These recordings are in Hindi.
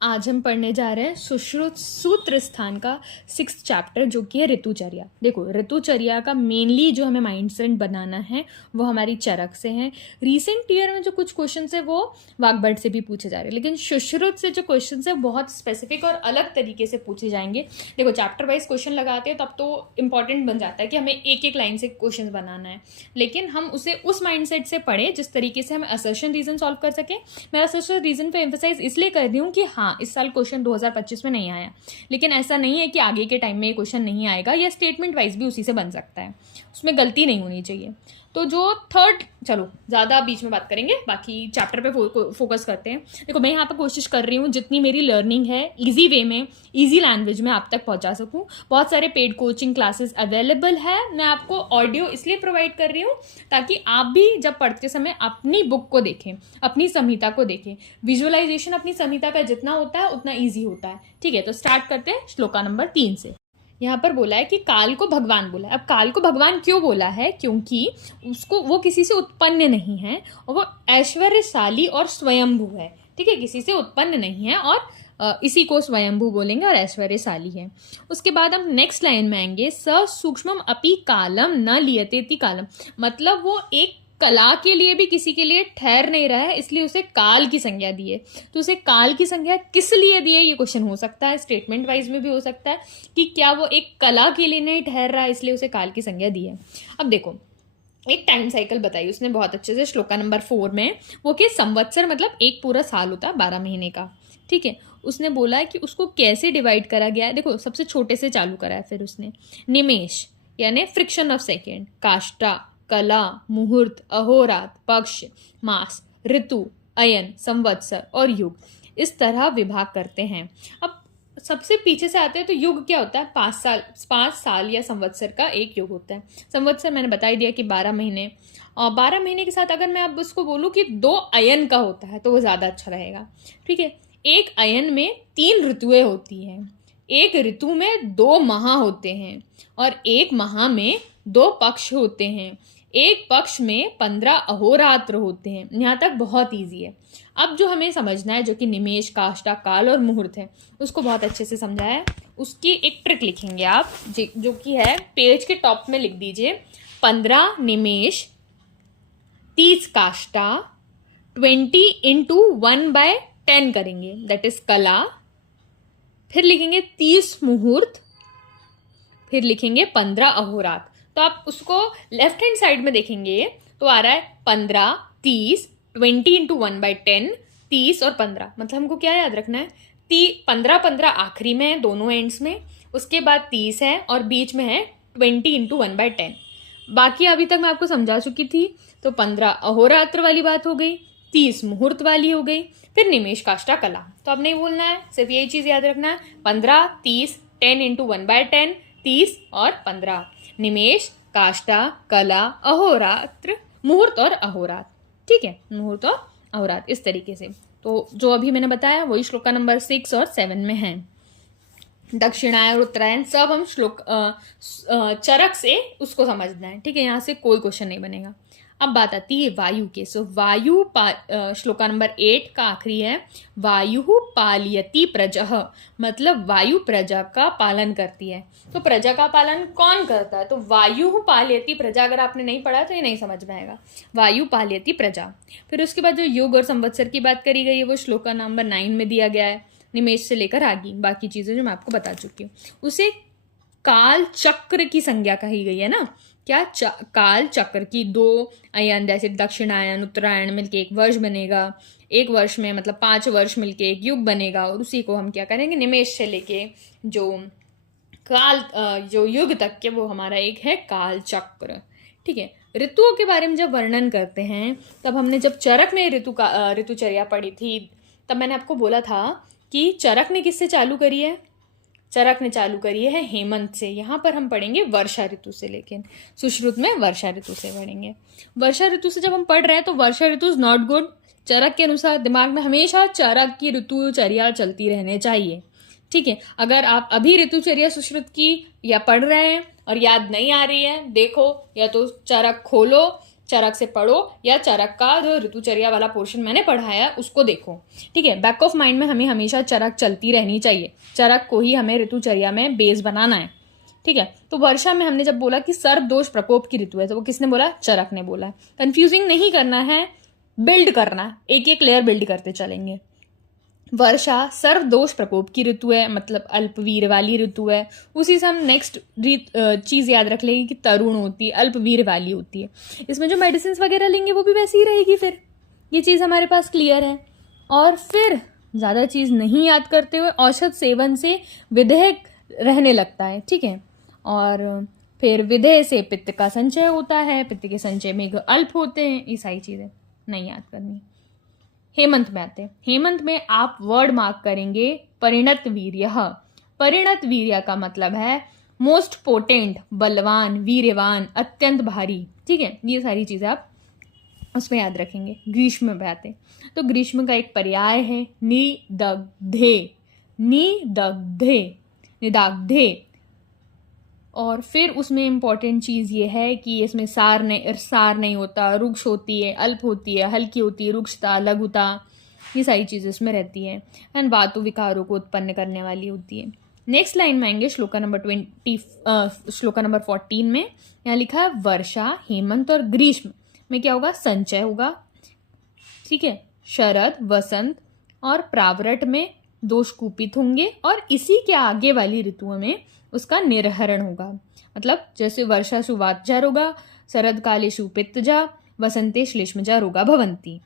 आज हम पढ़ने जा रहे हैं सुश्रुत सूत्र स्थान का 6th चैप्टर, जो कि है ऋतुचर्या। देखो, ऋतुचर्या का मेनली जो हमें माइंडसेट बनाना है वो हमारी चरक से है। रीसेंट ईयर में जो कुछ क्वेश्चन है वो वाग्भट से भी पूछे जा रहे हैं, लेकिन सुश्रुत से जो क्वेश्चन है बहुत स्पेसिफिक और अलग तरीके से पूछे जाएंगे। देखो, चैप्टर वाइज क्वेश्चन लगाते हैं तब तो इंपॉर्टेंट बन जाता है कि हमें एक एक लाइन से क्वेश्चन बनाना है, लेकिन हम उसे उस माइंडसेट से पढ़े जिस तरीके से हम असर्शन रीजन सॉल्व कर सके। मैं असर्शन रीजन पे एम्फेसाइज इसलिए कर रही हूँ कि हाँ, इस साल क्वेश्चन 2025 में नहीं आया, लेकिन ऐसा नहीं है कि आगे के टाइम में ये क्वेश्चन नहीं आएगा, या स्टेटमेंट वाइज भी उसी से बन सकता है, उसमें गलती नहीं होनी चाहिए। तो जो थर्ड, चलो ज़्यादा बीच में बात करेंगे, बाकी चैप्टर पे फोकस करते हैं। देखो, मैं यहाँ पे कोशिश कर रही हूँ जितनी मेरी लर्निंग है इजी वे में, इजी लैंग्वेज में आप तक पहुँचा सकूँ। बहुत सारे पेड कोचिंग क्लासेस अवेलेबल है। मैं आपको ऑडियो इसलिए प्रोवाइड कर रही हूँ ताकि आप भी जब पढ़ते समय अपनी बुक को देखें, अपनी संहिता को देखें। विजुअलाइजेशन अपनी संहिता का जितना होता है उतना ईजी होता है। ठीक है, तो स्टार्ट करते हैं श्लोका नंबर 3 से। यहाँ पर बोला है कि काल को भगवान बोला है। अब काल को भगवान क्यों बोला है? क्योंकि वो किसी से उत्पन्न नहीं है और वो ऐश्वर्यशाली और स्वयंभू है। ठीक है, किसी से उत्पन्न नहीं है और इसी को स्वयंभू बोलेंगे और ऐश्वर्यशाली है। उसके बाद हम नेक्स्ट लाइन में आएंगे, स सूक्ष्मम अपि कालम न लियतेति कालम। मतलब वो एक कला के लिए भी किसी के लिए ठहर नहीं रहा है, इसलिए उसे काल की संज्ञा दी है। तो उसे काल की संज्ञा किस लिए दी है, ये क्वेश्चन हो सकता है। स्टेटमेंट वाइज में भी हो सकता है कि क्या वो एक कला के लिए नहीं ठहर रहा है, इसलिए उसे काल की संज्ञा दी है। अब देखो, एक टाइम साइकिल बताई उसने बहुत अच्छे से श्लोका नंबर 4 में, वो कि संवत्सर मतलब एक पूरा साल होता है 12 महीने का। ठीक है, उसने बोला है कि उसको कैसे डिवाइड करा गया है। देखो, सबसे छोटे से चालू करा है। फिर उसने निमेश यानी फ्रिक्शन ऑफ सेकेंड, काष्ठा, कला, मुहूर्त, अहोरात, पक्ष, मास, ऋतु, अयन, संवत्सर और युग, इस तरह विभाग करते हैं। अब सबसे पीछे से आते हैं तो युग क्या होता है? 5 साल या संवत्सर का एक युग होता है। संवत्सर मैंने बता ही दिया कि 12 महीने, और 12 महीने के साथ अगर मैं अब उसको बोलूँ कि 2 अयन का होता है तो वो ज़्यादा अच्छा रहेगा। ठीक है, एक अयन में 3 ऋतुएं होती हैं, एक ऋतु में 2 माह होते हैं और एक माह में 2 पक्ष होते हैं, एक पक्ष में 15 अहोरात्र होते हैं। यहाँ तक बहुत ईजी है। अब जो हमें समझना है, जो कि निमेश, काष्ठा, काल और मुहूर्त है, उसको बहुत अच्छे से समझाया है। उसकी एक ट्रिक लिखेंगे आप, जो कि है पेज के टॉप में लिख दीजिए, 15 निमेश, 30 काष्ठा, 20 into 1/10 करेंगे, दैट इज कला। फिर लिखेंगे 30 मुहूर्त, फिर लिखेंगे 15 अहोरात। तो आप उसको लेफ्ट हैंड साइड में देखेंगे तो आ रहा है 15, 30, 20 into 1/10, 30 और 15। मतलब हमको क्या याद रखना है? 15 आखिरी में है, दोनों एंड्स में, उसके बाद 30 है और बीच में है 20 into 1/10। बाकी अभी तक मैं आपको समझा चुकी थी। तो 15 अहोरात्र वाली बात हो गई, 30 मुहूर्त वाली हो गई, फिर निमेश, काष्ठा, कला। तो अब नहीं भूलना है, सिर्फ यही चीज याद रखना है, 15, 30, 10 into 1/10, 30 और 15, निमेश, काष्ठा, कला, अहोरात्र, मुहूर्त और अहोरात। ठीक है, मुहूर्त और अहोरात, इस तरीके से। तो जो अभी मैंने बताया वही श्लोका नंबर 6 और 7 में है। दक्षिणायन और उत्तरायण सब हम चरक से उसको समझना है। ठीक है, यहाँ से कोई क्वेश्चन नहीं बनेगा। अब बात आती है वायु के। सो वायु श्लोका नंबर 8 का आखिरी है, वायु पालयति प्रजः, मतलब वायु प्रजा का पालन करती है। तो प्रजा का पालन कौन करता है? तो वायु पालयति प्रजा, अगर आपने नहीं पढ़ा तो ये नहीं समझ में आएगा। वायु पालयति प्रजा। फिर उसके बाद जो युग और संवत्सर की बात करी गई है वो श्लोका नंबर 9 में दिया गया है, निमेश से लेकर आगे बाकी चीजें जो मैं आपको बता चुकी हूँ। उसे काल चक्र की संज्ञा कही गई है ना। क्या? काल चक्र की 2 अयन, जैसे दक्षिणायन, उत्तरायण मिलके एक वर्ष बनेगा, एक वर्ष में मतलब 5 वर्ष मिलके एक युग बनेगा, और उसी को हम क्या करेंगे, निमेश से लेके जो काल जो युग तक के, वो हमारा एक है काल चक्र। ठीक है, ऋतुओं के बारे में जब वर्णन करते हैं, तब हमने जब चरक में ऋतुचर्या पढ़ी थी, तब मैंने आपको बोला था कि चरक ने किससे चालू करी है? चरक ने चालू करी है हेमंत से। यहाँ पर हम पढ़ेंगे वर्षा ऋतु से, लेकिन सुश्रुत में वर्षा ऋतु से पढ़ेंगे। वर्षा ऋतु से जब हम पढ़ रहे हैं तो वर्षा ऋतु इज नॉट गुड। चरक के अनुसार दिमाग में हमेशा चरक की ऋतुचर्या चलती रहने चाहिए। ठीक है, अगर आप अभी ऋतुचर्या सुश्रुत की या पढ़ रहे हैं और याद नहीं आ रही है, देखो, या तो चरक खोलो, चरक से पढ़ो या चरक का जो ऋतुचर्या वाला पोर्शन मैंने पढ़ाया उसको देखो, ठीक है। बैक ऑफ माइंड में हमें हमेशा चरक चलती रहनी चाहिए, चरक को ही हमें ऋतुचर्या में बेस बनाना है, ठीक है। तो वर्षा में हमने जब बोला कि सर्प दोष प्रकोप की ऋतु है, तो वो किसने बोला? चरक ने बोला। कंफ्यूजिंग नहीं करना है, बिल्ड करना, एक एक लेयर बिल्ड करते चलेंगे। वर्षा सर्व दोष प्रकोप की ऋतु है, मतलब अल्पवीर वाली ऋतु है। उसी से हम नेक्स्ट चीज याद रख लेंगे कि तरुण होती है, अल्पवीर वाली होती है। इसमें जो मेडिसिन वगैरह लेंगे वो भी वैसी ही रहेगी। फिर ये चीज हमारे पास क्लियर है। और फिर ज्यादा चीज नहीं याद करते हुए औषध सेवन से विदेह रहने लगता है, ठीक है। और फिर विदेह से पित्त का संचय होता है, पित्त के संचय में अल्प होते हैं। ये सारी चीजें नहीं याद करनी। हेमंत में आते हैं। हेमंत में आप वर्ड मार्क करेंगे परिणत वीर्य। परिणत वीर्य का मतलब है मोस्ट पोटेंट, बलवान, वीर्यवान, अत्यंत भारी, ठीक है। ये सारी चीजें आप उसमें याद रखेंगे। ग्रीष्म में आते हैं तो ग्रीष्म का एक पर्याय है निदग्धे, निदग्धे, निदाग्धे। और फिर उसमें इंपॉर्टेंट चीज ये है कि इसमें सार नहीं होता, रुक्ष होती है, अल्प होती है, हल्की होती है, रुक्षता, लघुता, ये सारी चीजें इसमें रहती है। एंड वातु विकारों को उत्पन्न करने वाली होती है। नेक्स्ट लाइन में आएंगे श्लोका नंबर 14 में। यहाँ लिखा है वर्षा, हेमंत और ग्रीष्म में क्या होगा? संचय होगा, ठीक है। शरद, वसंत और प्रावरट में दोष कुपित होंगे और इसी के आगे वाली ऋतुओं में उसका निर्हरण होगा। मतलब जैसे वर्षासु वातजा रोगा, शरद कालेषु पित्तजा, वसंते श्लेष्मजा रोगा भवंती,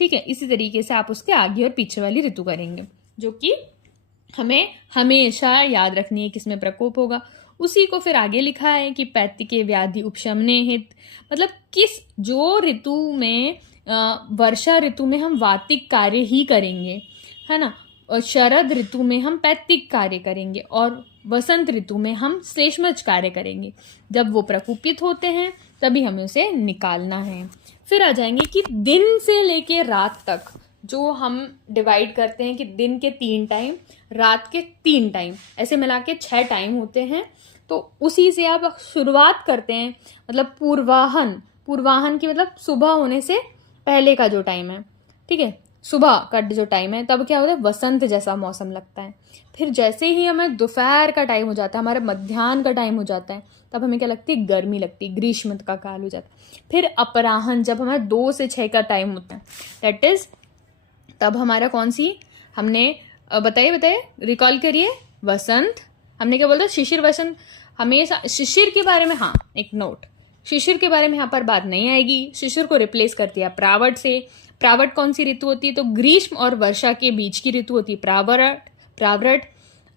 ठीक है। इसी तरीके से आप उसके आगे और पीछे वाली ऋतु करेंगे, जो कि हमें हमेशा याद रखनी है किसमें प्रकोप होगा। उसी को फिर आगे लिखा है कि पैत्तिके व्याधि उपशमने हित, मतलब किस जो ऋतु में वर्षा ऋतु में हम वातिक कार्य ही करेंगे, है ना। और शरद ऋतु में हम पैत्तिक कार्य करेंगे और वसंत ऋतु में हम श्लेष्मज कार्य करेंगे। जब वो प्रकोपित होते हैं तभी हमें उसे निकालना है। फिर आ जाएंगे कि दिन से लेके रात तक जो हम डिवाइड करते हैं कि दिन के 3 टाइम, रात के 3 टाइम, ऐसे मिला के 6 टाइम होते हैं। तो उसी से आप शुरुआत करते हैं। मतलब पूर्वाहन की मतलब सुबह होने से पहले का जो टाइम है, ठीक है, सुबह का जो टाइम है, तब क्या होता है? वसंत जैसा मौसम लगता है। फिर जैसे ही हमें दोपहर का टाइम हो जाता है, हमारे मध्याह्न का टाइम हो जाता है, तब हमें क्या लगती है? गर्मी लगती है, ग्रीष्म का काल हो जाता है। फिर अपराहन, जब हमारे 2 से 6 का टाइम होता है, दैट इज तब हमारा कौन सी हमने बताइए रिकॉल करिए। वसंत, हमने क्या बोला? शिशिर वसंत। हमेशा शिशिर के बारे में, हाँ एक नोट, शिशिर के बारे में यहाँ पर बात नहीं आएगी। शिशिर को रिप्लेस कर दिया प्रावट से। प्रावट कौन सी ऋतु होती है? तो ग्रीष्म और वर्षा के बीच की ऋतु होती है प्रावरट।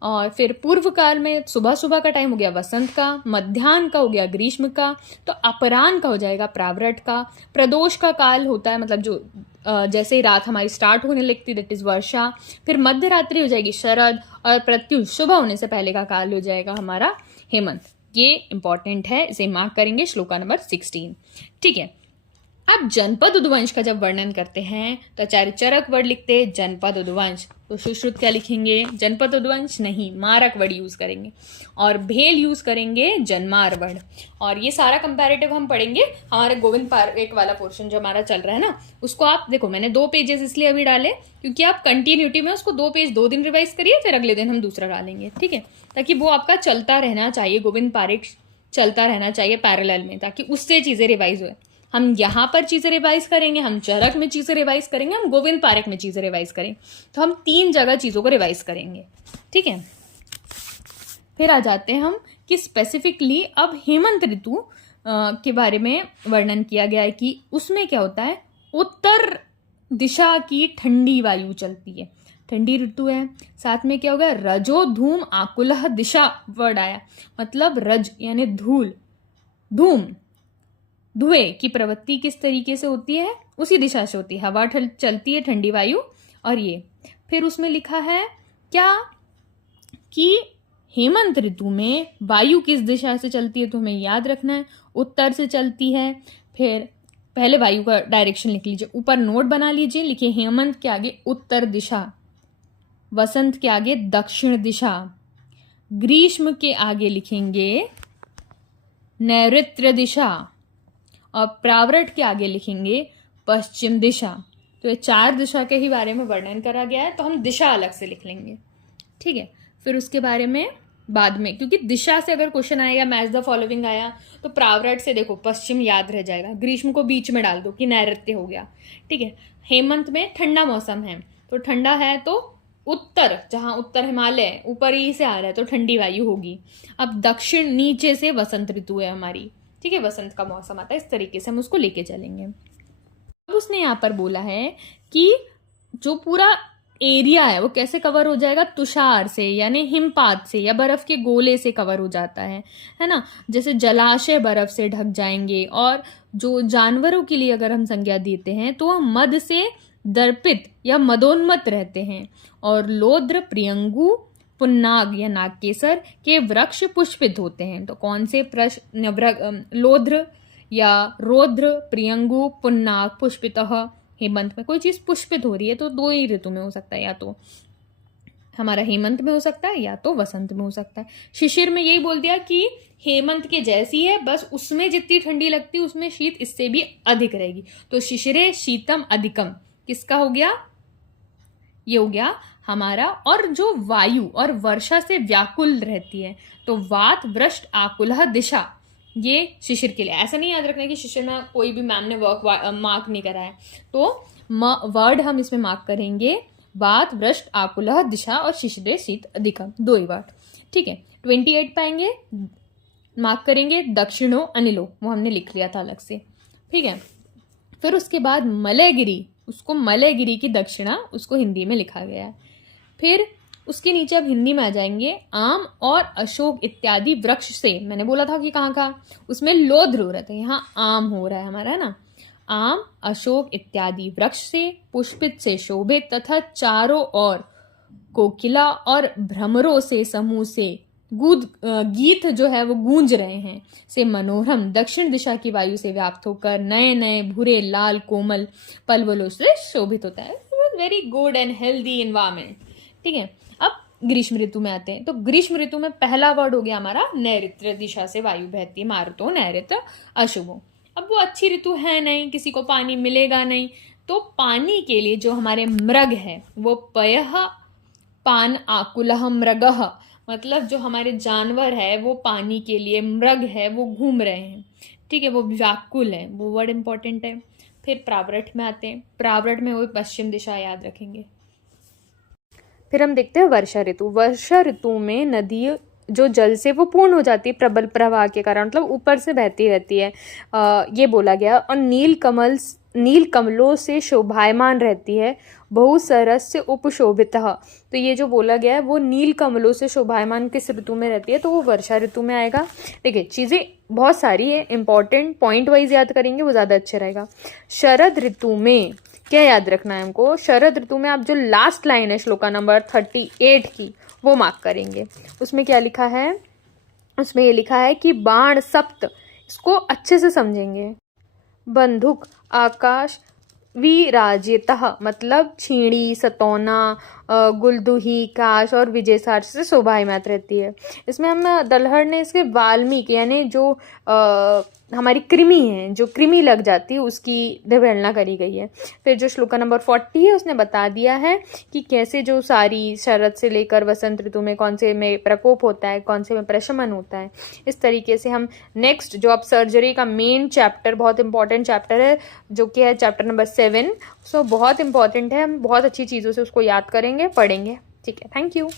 और फिर पूर्व काल में सुबह का टाइम हो गया वसंत का, मध्याह्न का हो गया ग्रीष्म का, तो अपराह्न का हो जाएगा प्रावरट का। प्रदोष का काल होता है, मतलब जो जैसे ही रात हमारी स्टार्ट होने लगती है, दैट इज वर्षा। फिर मध्य रात्रि हो जाएगी शरद, और प्रत्युष सुबह होने से पहले का काल हो जाएगा हमारा हेमंत। ये इंपॉर्टेंट है, इसे मार्क करेंगे श्लोका नंबर 16, ठीक है। अब जनपद उद्वंश का जब वर्णन करते हैं तो आचार्य चरक वर्ड लिखते हैं जनपद उद्वंश। तो सुश्रुत क्या लिखेंगे? जनपद उद्वंश नहीं, मारक वर्ड यूज करेंगे। और भेल यूज करेंगे जन्मार वर्ड। और ये सारा कंपैरेटिव हम पढ़ेंगे हमारे गोविंद पारेख वाला पोर्शन जो हमारा चल रहा है ना, उसको आप देखो, मैंने 2 पेजेस इसलिए अभी डाले क्योंकि आप कंटिन्यूटी में उसको 2 पेज 2 दिन रिवाइज करिए, फिर अगले दिन हम दूसरा डालेंगे, ठीक है। ताकि वो आपका चलता रहना चाहिए, गोविंद पारेख चलता रहना चाहिए पैरेलल में, ताकि उससे चीजें रिवाइज हुए। हम यहाँ पर चीजें रिवाइज करेंगे, हम चरक में चीजें रिवाइज करेंगे, हम गोविंद पारेख में चीजें रिवाइज करेंगे। तो हम 3 जगह चीजों को रिवाइज करेंगे, ठीक है। फिर आ जाते हैं हम कि स्पेसिफिकली अब हेमंत ऋतु के बारे में वर्णन किया गया है कि उसमें क्या होता है? उत्तर दिशा की ठंडी वायु चलती है, ठंडी ऋतु है। साथ में क्या होगा? रजो धूम आकुलह दिशा वर्ड आया, मतलब रज यानी धूम, धुएं की प्रवृत्ति किस तरीके से होती है? उसी दिशा से होती है, हवा चलती है, ठंडी वायु। और ये फिर उसमें लिखा है क्या कि हेमंत ऋतु में वायु किस दिशा से चलती है, तो हमें याद रखना है उत्तर से चलती है। फिर पहले वायु का डायरेक्शन लिख लीजिए, ऊपर नोट बना लीजिए, लिखिए हेमंत के आगे उत्तर दिशा, वसंत के आगे दक्षिण दिशा, ग्रीष्म के आगे लिखेंगे नैऋत्य दिशा, और प्रावरट के आगे लिखेंगे पश्चिम दिशा। तो ये 4 दिशा के ही बारे में वर्णन करा गया है, तो हम दिशा अलग से लिख लेंगे, ठीक है। फिर उसके बारे में बाद में, क्योंकि दिशा से अगर क्वेश्चन आएगा, मैच द फॉलोइंग आया, तो प्रावरट से देखो पश्चिम याद रह जाएगा, ग्रीष्म को बीच में डाल दो कि नैऋत्य हो गया, ठीक है। हेमंत में ठंडा मौसम है, तो ठंडा है तो उत्तर, जहां उत्तर हिमालय ऊपर ही से आ रहा है तो ठंडी वायु होगी। अब दक्षिण नीचे से वसंत ऋतु है हमारी, ठीक है, वसंत का मौसम आता है, इस तरीके से हम उसको लेके चलेंगे। अब उसने यहाँ पर बोला है कि जो पूरा एरिया है वो कैसे कवर हो जाएगा, तुषार से, यानी हिमपात से या बर्फ के गोले से कवर हो जाता है ना। जैसे जलाशय बर्फ से ढक जाएंगे, और जो जानवरों के लिए अगर हम संज्ञा देते हैं तो वह मद से दर्पित या मदोन्मत्त रहते हैं, और लोद्र, प्रियंगु, पुन्नाग या नागकेसर के वृक्ष पुष्पित होते हैं। तो कौन से लोद्र या रौद्र, प्रियंगु, पुन्नाग, पुष्पितः, हेमंत में कोई चीज पुष्पित हो रही है तो 2 ही ऋतु में हो सकता है, या तो हमारा हेमंत में हो सकता है या तो वसंत में हो सकता है। शिशिर में यही बोल दिया कि हेमंत के जैसी है, बस उसमें जितनी ठंडी लगती है उसमें शीत इससे भी अधिक रहेगी। तो शिशिरे शीतम अधिकम किसका हो गया, ये हो गया हमारा। और जो वायु और वर्षा से व्याकुल रहती है, तो वात, वृष्ट, आकुलह, दिशा, ये शिशिर के लिए। ऐसा नहीं याद रखना कि शिशिर में कोई भी मैम ने वर्क मार्क नहीं करा है, तो वर्ड हम इसमें मार्क करेंगे वात, वृष्ट, आकुलह, दिशा और शिशिरे शीत अधिकम, 2 ही वर्ड, ठीक है। 28 पाएंगे, मार्क करेंगे दक्षिणो अनिलो, वो हमने लिख लिया था अलग से, ठीक है। फिर उसके बाद मलयगिरी, उसको मलयगिरी की दक्षिणा, उसको हिंदी में लिखा गया है। फिर उसके नीचे अब हिंदी में आ जाएंगे आम और अशोक इत्यादि वृक्ष से। मैंने बोला था कि कहाँ उसमें लोद्र हो रहा था, यहाँ आम हो रहा है हमारा, है ना। आम, अशोक इत्यादि वृक्ष से, पुष्पित से शोभित तथा चारों ओर कोकिला और भ्रमरों से समूह से गीत जो है वो गूंज रहे हैं, से मनोरम दक्षिण दिशा की वायु से व्याप्त होकर नए नए भूरे लाल कोमल पलवलों से शोभित होता है। Very good and healthy environment, ठीक है। अब ग्रीष्म ऋतु में आते हैं, तो ग्रीष्म ऋतु में पहला वर्ड हो गया हमारा नैऋत्य दिशा से वायु बहती है, मारुतो नैऋत्य अशुभो। अब वो अच्छी ऋतु है नहीं, किसी को पानी मिलेगा नहीं, तो पानी के लिए जो हमारे मृग है वो पयः पान आकुलः मृगः, मतलब जो हमारे जानवर है वो पानी के लिए, मृग है वो घूम रहे हैं, ठीक है, वो व्याकुल है, वो वर्ड इंपॉर्टेंट है। फिर प्रावरट में आते हैं, प्रावरट में वो पश्चिम दिशा याद रखेंगे। फिर हम देखते हैं वर्षा ऋतु। वर्षा ऋतु में नदी जो जल से वो पूर्ण हो जाती है प्रबल प्रवाह के कारण, मतलब ऊपर से बहती रहती है, ये बोला गया। और नील कमलों से शोभायमान रहती है, बहु सरस से उपशोभितः, तो ये जो बोला गया है वो नील कमलों से शोभायमान किस ऋतु में रहती है, तो वो वर्षा ऋतु में आएगा। देखिए चीज़ें बहुत सारी है, इंपॉर्टेंट पॉइंट वाइज याद करेंगे वो ज़्यादा अच्छा रहेगा। शरद ऋतु में क्या याद रखना है हमको, शरद ऋतु में आप जो लास्ट लाइन है श्लोका नंबर 38 की वो मार्क करेंगे। उसमें क्या लिखा है, उसमें ये लिखा है कि बाण सप्त, इसको अच्छे से समझेंगे। बंधुक आकाश विराजितः, मतलब छीणी, सतौना, गुलदुही, काश और विजयसार से शोभायमान रहती है। इसमें हम दलहर ने इसके वाल्मीकि यानी जो हमारी कृमि है, जो कृमि लग जाती है उसकी विवरणा करी गई है। फिर जो श्लोका नंबर 40 है उसने बता दिया है कि कैसे जो सारी शरद से लेकर वसंत ऋतु में कौन से में प्रकोप होता है, कौन से में प्रशमन होता है। इस तरीके से हम नेक्स्ट जो अब सर्जरी का मेन चैप्टर, बहुत इंपॉर्टेंट चैप्टर है जो कि है चैप्टर नंबर 7, सो बहुत इंपॉर्टेंट है, हम बहुत अच्छी चीज़ों से उसको याद करेंगे, पढ़ेंगे, ठीक है। Thank you.